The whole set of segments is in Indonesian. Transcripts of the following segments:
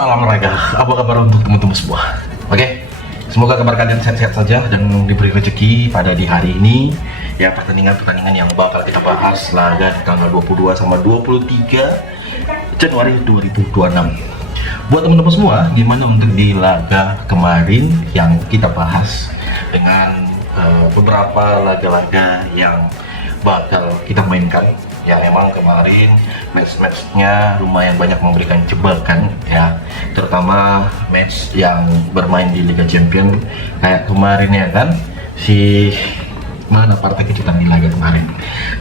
Salam olahraga, apa kabar untuk teman-teman semua? Oke, semoga kabar kalian sehat-sehat saja dan diberi rezeki pada di hari ini. Ya, pertandingan yang bakal kita bahas laga di tanggal 22 sama 23 Januari 2026. Buat teman-teman semua, gimana untuk di laga kemarin yang kita bahas dengan beberapa laga-laga yang bakal kita mainkan. Ya, emang kemarin match-matchnya lumayan banyak memberikan jebakan ya, terutama match yang bermain di Liga Champion kayak kemarin ya kan, mana partai kejutan di laga kemarin.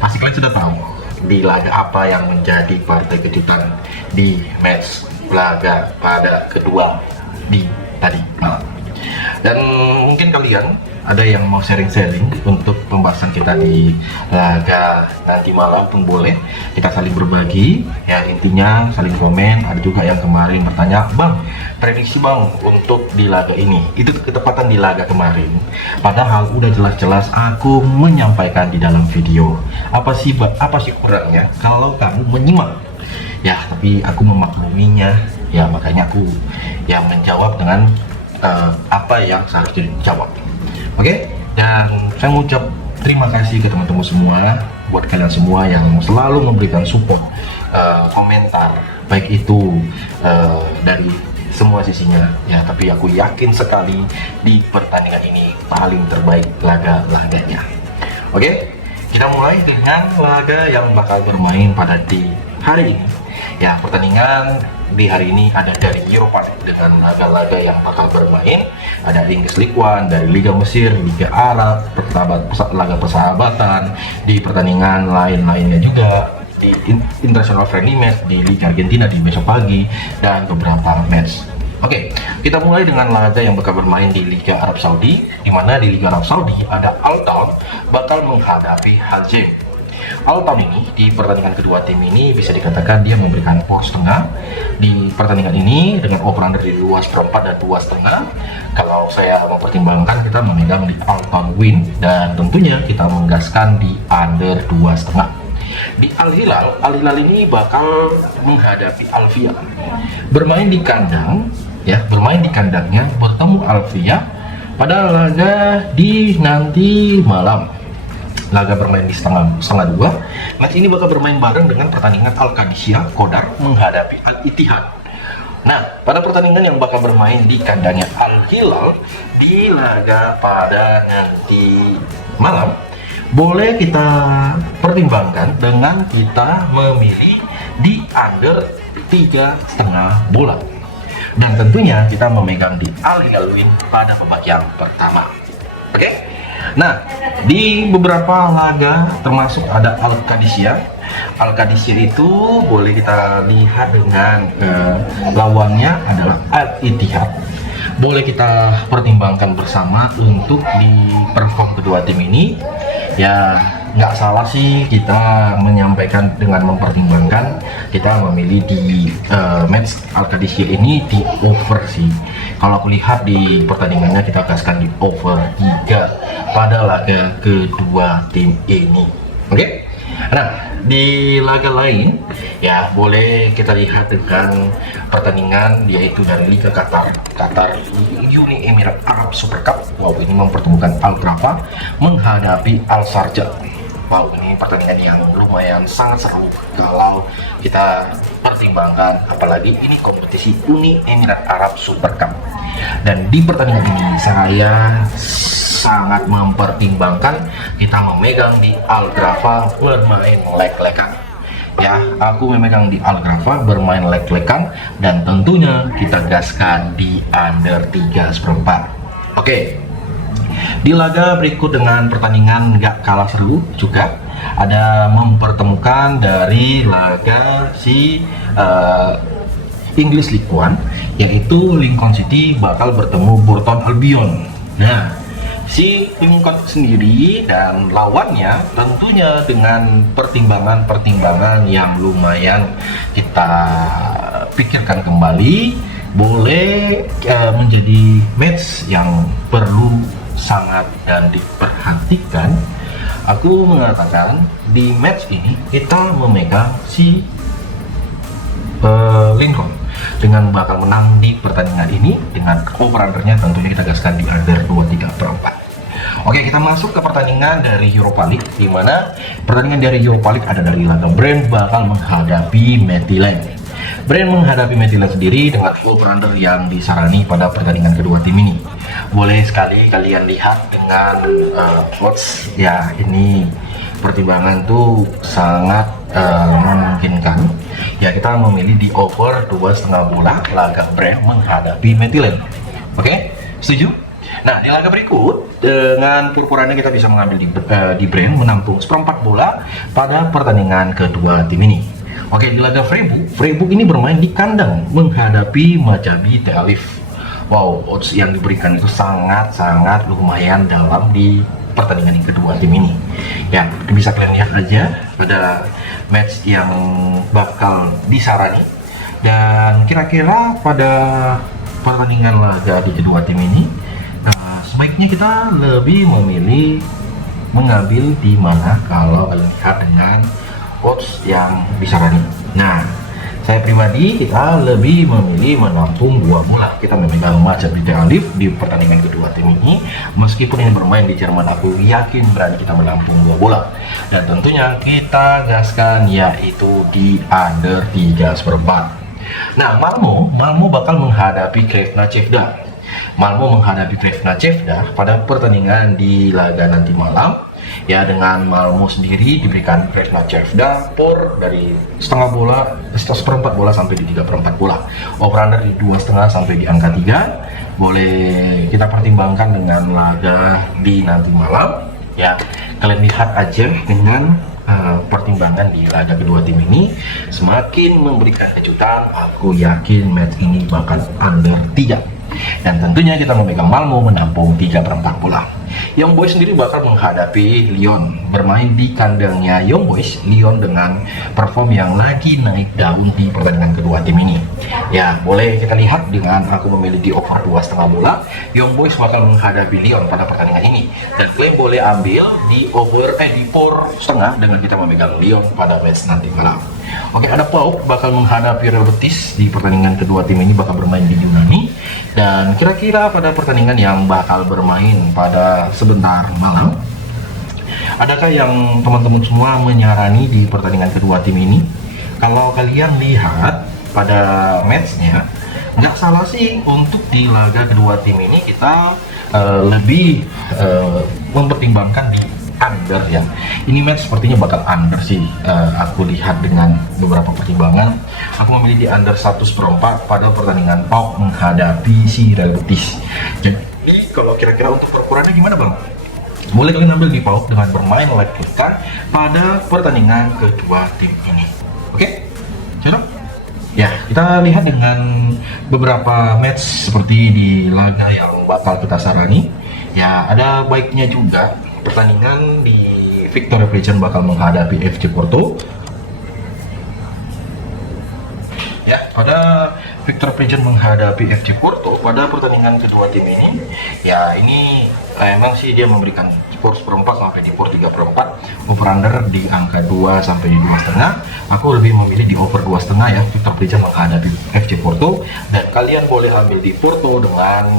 Pasti kalian sudah tahu di laga apa yang menjadi partai kejutan di match laga pada kedua di tadi malam. Dan mungkin kalian ada yang mau sharing-sharing untuk pembahasan kita di laga nanti malam pun boleh, kita saling berbagi ya, intinya saling komen. Ada juga yang kemarin bertanya, bang, prediksi bang untuk di laga ini, itu ketepatan di laga kemarin, padahal udah jelas-jelas aku menyampaikan di dalam video. Apa sih kurangnya kalau kamu menyimak ya, tapi aku memakluminya ya, makanya aku yang menjawab dengan apa yang seharusnya dijawab. Oke, dan saya mengucap terima kasih ke teman-teman semua, buat kalian semua yang selalu memberikan support, komentar, baik itu dari semua sisinya ya. Tapi aku yakin sekali di pertandingan ini paling terbaik laga-laganya. Oke, kita mulai dengan laga yang bakal bermain pada di hari ini. Ya, pertandingan di hari ini ada dari Eropa dengan laga-laga yang bakal bermain. Ada English League One, dari Liga Mesir, Liga Arab, laga persahabatan, di pertandingan lain-lainnya juga, di International Friendly Match, di Liga Argentina di besok pagi, dan beberapa match. Oke, kita mulai dengan laga yang bakal bermain di Liga Arab Saudi, di mana di Liga Arab Saudi ada Al Hilal bakal menghadapi Al-Jim. Al-Hilal ini di pertandingan kedua tim ini bisa dikatakan dia memberikan poros tengah di pertandingan ini dengan over under di 2/4 dan 2,5. Kalau saya mempertimbangkan, kita memegang di Al-Hilal win dan tentunya kita menggaskan di under 2,5. Di Al-Hilal ini bakal menghadapi Al-Fiyah, bermain di kandang ya, bermain di kandangnya bertemu Al-Fiyah pada laga di nanti malam. Laga bermain di setengah 2. Match ini bakal bermain bareng dengan pertandingan Al-Qadisiyah Qadar menghadapi Al-Ittihad. Nah, pada pertandingan yang bakal bermain di kandangnya Al-Hilal di laga pada nanti malam, boleh kita pertimbangkan dengan kita memilih di under 3,5 bola. Dan tentunya kita memegang di Al-Hilal win pada babak yang pertama. Oke? Nah, di beberapa laga termasuk ada Al-Qadisiyah. Al-Qadisiyah itu boleh kita lihat dengan lawannya adalah Al-Ittihad. Boleh kita pertimbangkan bersama untuk di perform kedua tim ini. Ya, nggak salah sih kita menyampaikan dengan mempertimbangkan kita memilih di match Al-Qadisiyah ini di over sih. Kalau aku lihat di pertandingannya kita gaskan di over 3 pada laga kedua tim ini. Oke? Nah, di laga lain ya boleh kita lihat dengan pertandingan yaitu dari Liga Qatar Uni Emirat Arab Super Cup. Wow, ini mempertemukan Al Gharafa menghadapi Al Sharjah. Wow, ini pertandingan yang lumayan sangat seru kalau kita pertimbangkan, apalagi ini kompetisi Uni Emirat Arab Super Cup. Dan di pertandingan ini saya sangat mempertimbangkan kita memegang di Al Gharafa bermain leg-legan. Ya, aku memegang di Al Gharafa bermain leg-legan dan tentunya kita gaskan di under 3/4. Oke. Di laga berikut dengan pertandingan nggak kalah seru juga, ada mempertemukan dari laga English League One, yaitu Lincoln City bakal bertemu Burton Albion. Nah, si Lincoln sendiri dan lawannya tentunya dengan pertimbangan-pertimbangan yang lumayan kita pikirkan kembali, boleh menjadi match yang perlu sangat dan diperhatikan. Aku mengatakan di match ini kita memegang si Lincoln dengan bakal menang di pertandingan ini dengan over-undernya tentunya kita gaskan di under 23/4. Oke, kita masuk ke pertandingan dari Europa League, di mana pertandingan dari Europa League ada dari laga Brand bakal menghadapi Midtjylland. Brand menghadapi Midtjylland sendiri dengan over-under yang disarani pada pertandingan kedua tim ini. Boleh sekali kalian lihat dengan odds ya, ini pertimbangan tuh sangat memungkinkan. Ya, kita memilih di over 2,5 bola laga Brand menghadapi Midtjylland. Oke, setuju? Nah, di laga berikut dengan purpurannya kita bisa mengambil di Brand menampung seperempat bola pada pertandingan kedua tim ini. Oke, di laga Freiburg ini bermain di kandang menghadapi Maccabi Tel Aviv. Wow, odds yang diberikan itu sangat-sangat lumayan dalam di pertandingan yang kedua tim ini. Ya, bisa kalian lihat aja pada match yang bakal disarani. Dan kira-kira pada pertandingan laga di kedua tim ini, sebaiknya kita lebih memilih mengambil di mana kalau lihat dengan odds yang disarani. Nah, saya pribadi kita lebih memilih menampung 2 bola. Kita memegang Maccabi Tel Aviv di pertandingan kedua tim ini. Meskipun yang bermain di Jerman, aku yakin berani kita menampung 2 bola. Dan tentunya kita gaskan yaitu di under 3/4. Nah, Malmo bakal menghadapi Crvena Zvezda. Malmo menghadapi Crvena Zvezda pada pertandingan di laga nanti malam. Ya, dengan Malmo sendiri diberikan Crvena Zvezda por dari seperempat bola sampai di 3/4 bola. Over-under di 2,5 sampai di angka 3. Boleh kita pertimbangkan dengan laga di nanti malam. Ya, kalian lihat aja dengan pertimbangan di laga kedua tim ini semakin memberikan kejutan. Aku yakin match ini bakal under 3. Dan tentunya kita memegang Malmo menampung 3/4 bola. Young Boys sendiri bakal menghadapi Lyon, bermain di kandangnya Young Boys. Lyon dengan perform yang lagi naik daun di pertandingan kedua tim ini. Ya, boleh kita lihat dengan aku memilih di over 2,5 bola. Young Boys bakal menghadapi Lyon pada pertandingan ini. Dan kalian boleh ambil di di por setengah dengan kita memegang Lyon pada match nanti malam. Oke, ada PAOK bakal menghadapi Real Betis di pertandingan kedua tim ini bakal bermain di Yunani. Dan kira-kira pada pertandingan yang bakal bermain pada sebentar malam, adakah yang teman-teman semua menyarani di pertandingan kedua tim ini? Kalau kalian lihat pada matchnya, nggak salah sih untuk di laga kedua tim ini kita lebih mempertimbangkan di under ya. Ini match sepertinya bakal under sih. Aku lihat dengan beberapa pertimbangan, aku memilih di under 1/4 pada pertandingan PAOK menghadapi si Real Betis. Jadi kalau kira-kira untuk perpuranya gimana bang? Boleh kalian ambil di PAOK dengan bermain like-kan pada pertandingan kedua tim ini. Oke? Cocok? Ya, kita lihat dengan beberapa match seperti di laga yang bakal kita sarani. Ya, ada baiknya juga pertandingan di Victoria Plzen bakal menghadapi FC Porto. Ya, pada Victoria Plzen menghadapi FC Porto pada pertandingan kedua tim ini. Ya, ini emang sih dia memberikan skor 1/4 sampai di por 3/4. Over-under di angka 2 sampai di 2,5. Aku lebih memilih di over 2,5 ya. Victoria Plzen menghadapi FC Porto. Dan kalian boleh ambil di Porto dengan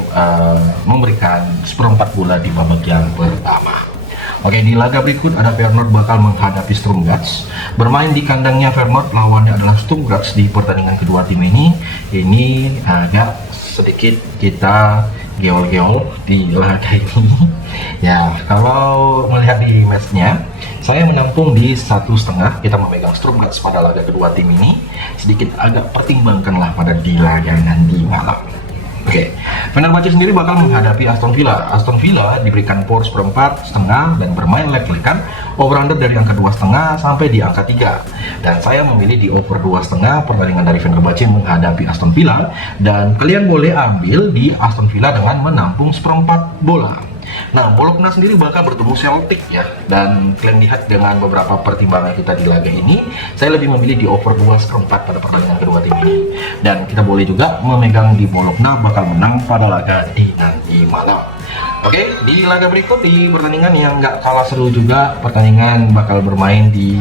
memberikan 1/4 bola di babak yang pertama. Oke, di laga berikut ada Feyenoord bakal menghadapi Sturm Graz. Bermain di kandangnya Feyenoord, lawannya adalah Sturm Graz di pertandingan kedua tim ini. Ini agak sedikit kita geol-geol di laga ini. Ya, kalau melihat di matchnya, saya menampung di 1,5. Kita memegang Sturm Graz pada laga kedua tim ini. Sedikit agak pertimbangkanlah pada di laga nanti malam. Oke, Fenerbahce sendiri bakal menghadapi Aston Villa. Aston Villa diberikan por 1/4 dan bermain leg-legan, over-under dari angka 2,5 sampai di angka 3. Dan saya memilih di over 2,5 pertandingan dari Fenerbahce menghadapi Aston Villa. Dan kalian boleh ambil di Aston Villa dengan menampung 1/4 bola. Nah, Bologna sendiri bakal bertemu Celtic ya. Dan kalian lihat dengan beberapa pertimbangan kita di laga ini, saya lebih memilih di over 2,4 pada pertandingan kedua tim ini. Dan kita boleh juga memegang di Bologna bakal menang pada laga di nanti malam. Oke, di laga berikut di pertandingan yang nggak kalah seru juga, pertandingan bakal bermain di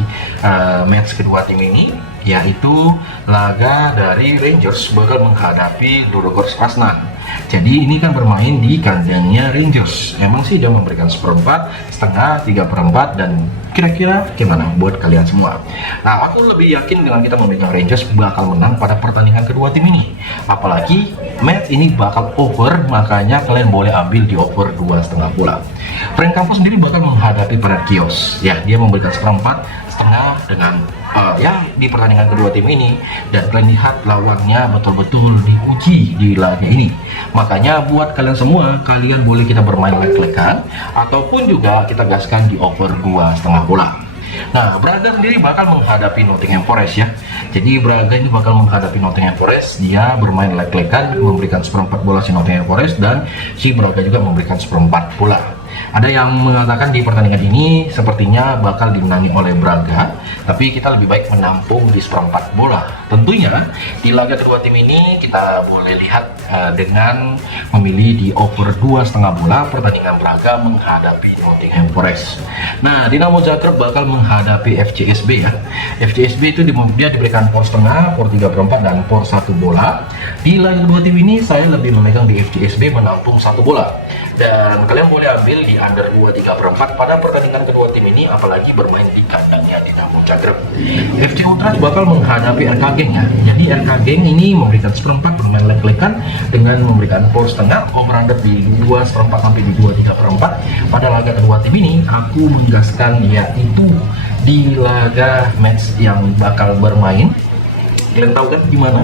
match kedua tim ini. yaitu laga dari Rangers bakal menghadapi Ludogorets Poznan. Jadi ini kan bermain di kandangnya Rangers. Emang sih dia memberikan seperempat, setengah, 3/4, dan kira-kira gimana buat kalian semua? Nah, aku lebih yakin dengan kita memegang Rangers bakal menang pada pertandingan kedua tim ini. Apalagi match ini bakal over, makanya kalian boleh ambil di over 2,5 bola. Frank Campos sendiri bakal menghadapi Panathinaikos. Ya, dia memberikan seperempat, setengah dengan ya di pertandingan kedua tim ini, dan kalian lihat lawannya betul-betul diuji di laga ini. Makanya buat kalian semua, kalian boleh kita bermain leg-legan ataupun juga kita gaskan di over 2,5 bola. Nah, Braga sendiri bakal menghadapi Nottingham Forest ya. Jadi Braga ini bakal menghadapi Nottingham Forest. Dia bermain leg-legan, memberikan seperempat bola si Nottingham Forest, dan si Braga juga memberikan seperempat bola. Ada yang mengatakan di pertandingan ini sepertinya bakal dimenangi oleh Braga, tapi kita lebih baik menampung di seperempat bola. Tentunya di laga kedua tim ini kita boleh lihat dengan memilih di over 2,5 bola pertandingan Braga menghadapi Nottingham Forest. Nah, Dinamo Zagreb bakal menghadapi FCSB ya. FCSB itu dia diberikan por setengah, por 3/4, dan por 1 bola. Di laga kedua tim ini saya lebih memegang di FCSB menampung 1 bola. Dan kalian boleh ambil di under 2,3/4 pada pertandingan kedua tim ini, apalagi bermain di kandangnya Dinamo Zagreb. FC Utrecht bakal menghadapi RK Genk ya. Jadi RK Genk ini memberikan seperempat, bermain leg-legan dengan memberikan por setengah, over under di 2,4 sampai di 2,3/4. Pada laga kedua tim ini aku menggaskan yaitu di laga match yang bakal bermain. Kalian tahu kan gimana?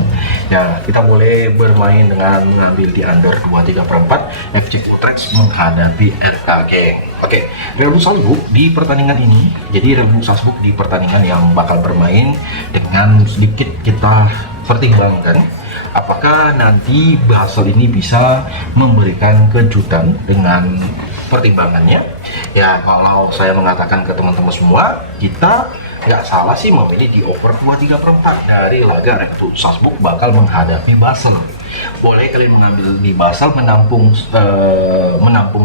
Ya, kita boleh bermain dengan mengambil di under 2,3/4 FC Utrecht menghadapi RK Genk. Oke, Red Bull Salzburg di pertandingan ini, jadi Red Bull Salzburg di pertandingan yang bakal bermain dengan sedikit kita pertimbangkan apakah nanti Basel ini bisa memberikan kejutan dengan pertimbangannya. Ya, kalau saya mengatakan ke teman-teman semua, kita nggak salah sih memilih di over 2,3/4 dari laga Red Bull Salzburg bakal menghadapi Basel. Boleh kalian mengambil di Basel menampung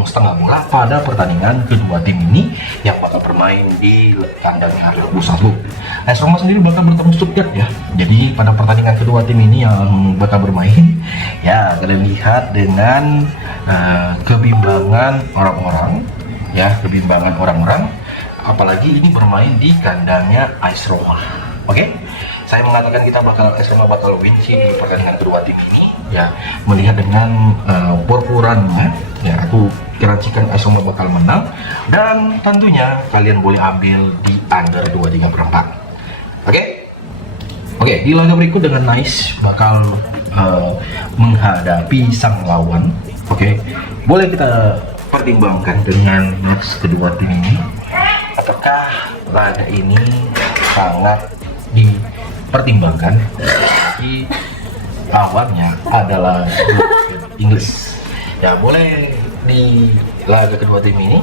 setengah bola pada pertandingan kedua tim ini yang bakal bermain di kandangnya Red Bull Salzburg. AS Roma sendiri bakal bertemu Stuttgart ya. Jadi pada pertandingan kedua tim ini yang bakal bermain, ya kalian lihat dengan kebimbangan orang-orang, apalagi ini bermain di kandangnya AS Roma. Oke, saya mengatakan AS Roma bakal win sih di pertandingan kedua tim ini ya. Melihat dengan perpulurannya ya, aku kira-kira AS Roma bakal menang, dan tentunya kalian boleh ambil di under 2,3/4. Oke, di laga berikut dengan Nice bakal menghadapi sang lawan. Oke, boleh kita pertimbangkan dengan match kedua tim ini. Apakah laga ini sangat dipertimbangkan? Jadi lawannya adalah Inggris. Ya, boleh di laga kedua tim ini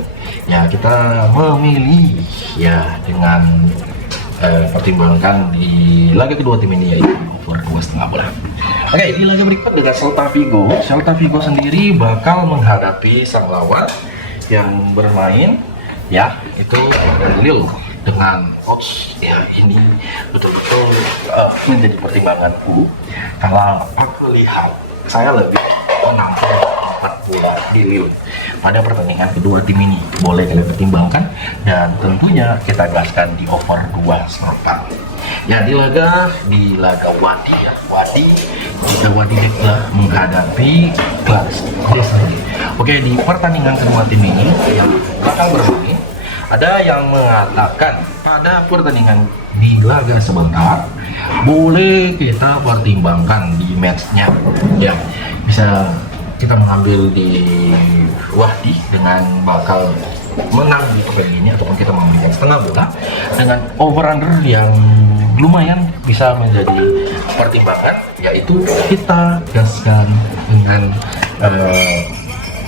ya kita memilih ya dengan pertimbangkan di laga kedua tim ini yaitu over 2,5 bola. Oke, di laga berikut dengan Celta Vigo. Celta Vigo sendiri bakal menghadapi sang lawan yang bermain ya itu Lille dengan odds ya ini betul-betul menjadi pertimbanganku. Kalau aku lihat, saya lebih menampung 4 bola di Lille pada pertandingan kedua tim ini. Boleh kalian pertimbangkan, dan tentunya kita gaskan di over 2,5. Ya, di laga Wadi ya, Wadi menghadapi Glasgow. Oke, di pertandingan kedua tim ini yang bakal bermain, ada yang mengatakan pada pertandingan di laga sebentar boleh kita pertimbangkan di matchnya ya, bisa kita mengambil di Wadi dengan bakal menang di pertandingan ini, ataupun kita memberikan setengah bola dengan over under yang lumayan bisa menjadi pertimbangan, yaitu kita gaskan dengan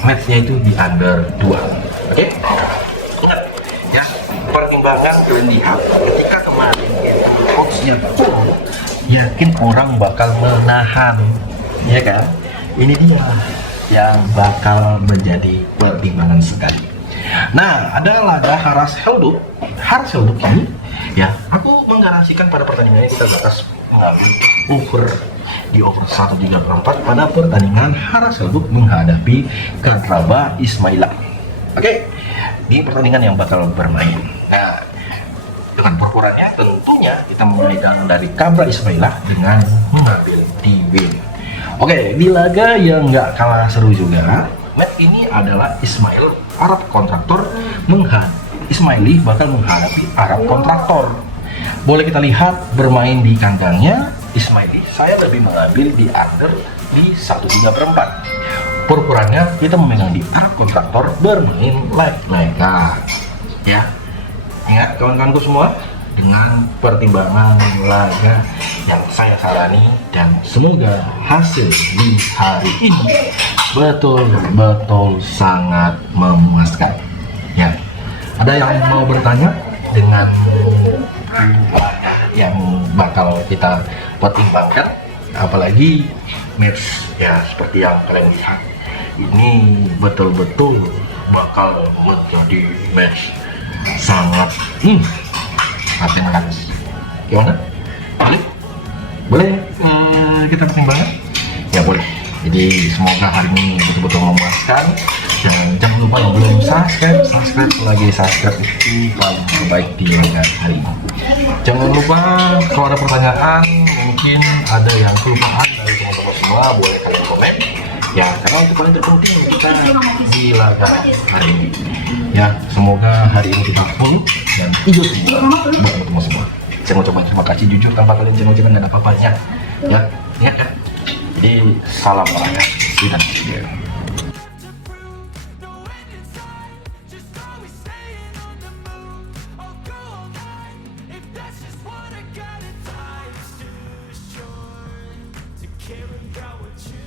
matchnya itu di under 2. Oke? Ingat ya, pertimbangan kalian lihat ketika kemarin itu oddsnya full, yakin orang bakal menahan ya kan. Ini dia yang bakal menjadi pertimbangan sekali. Nah, ada laga Haras Helduk ini ya, aku menggarasikan pada pertandingan ini kita batas mengambil over di over 1.34 pada pertandingan Haras Helduk menghadapi Kadraba Ismaila. Oke, di pertandingan yang bakal bermain. Nah, dengan perpuranya tentunya kita memegang dari Kabra Ismaila dengan mengambil di win. Oke, di laga yang nggak kalah seru juga, match ini adalah Ismail Arab Kontraktor Ismaili bakal menghadapi Arab Kontraktor. Boleh kita lihat bermain di kandangnya Ismaili, saya lebih mengambil di under di 1.34. Perukurannya kita memegang di Arab Kontraktor bermain leg-legan. Ya, ingat kawan-kawanku semua, dengan pertimbangan laga yang saya sarani, dan semoga hasil di hari ini betul-betul sangat memuaskan. Ya, ada yang mau bertanya dengan yang bakal kita pertimbangkan, apalagi match ya seperti yang kalian lihat ini betul-betul bakal menjadi match sangat intens. Gimana? Boleh kita pertimbangkan? Ya boleh. Jadi semoga hari ini betul-betul memuaskan. Jangan lupa yang belum subscribe lagi, subscribe itu paling terbaik di laga hari ini. Jangan lupa kalau ada pertanyaan, mungkin ada yang kelupaan dari teman-teman semua, boleh kalian komen. Ya, karena itu paling terpenting kita di laga hari ini. Ya, semoga hari ini kita full dan hijau semua buat teman-teman semua. Saya mau coba terima kasih jujur tanpa kalian jangan nggak ada apa-apanya. Ya, ingat kan? Jadi salam olahraga dan video. Care about what you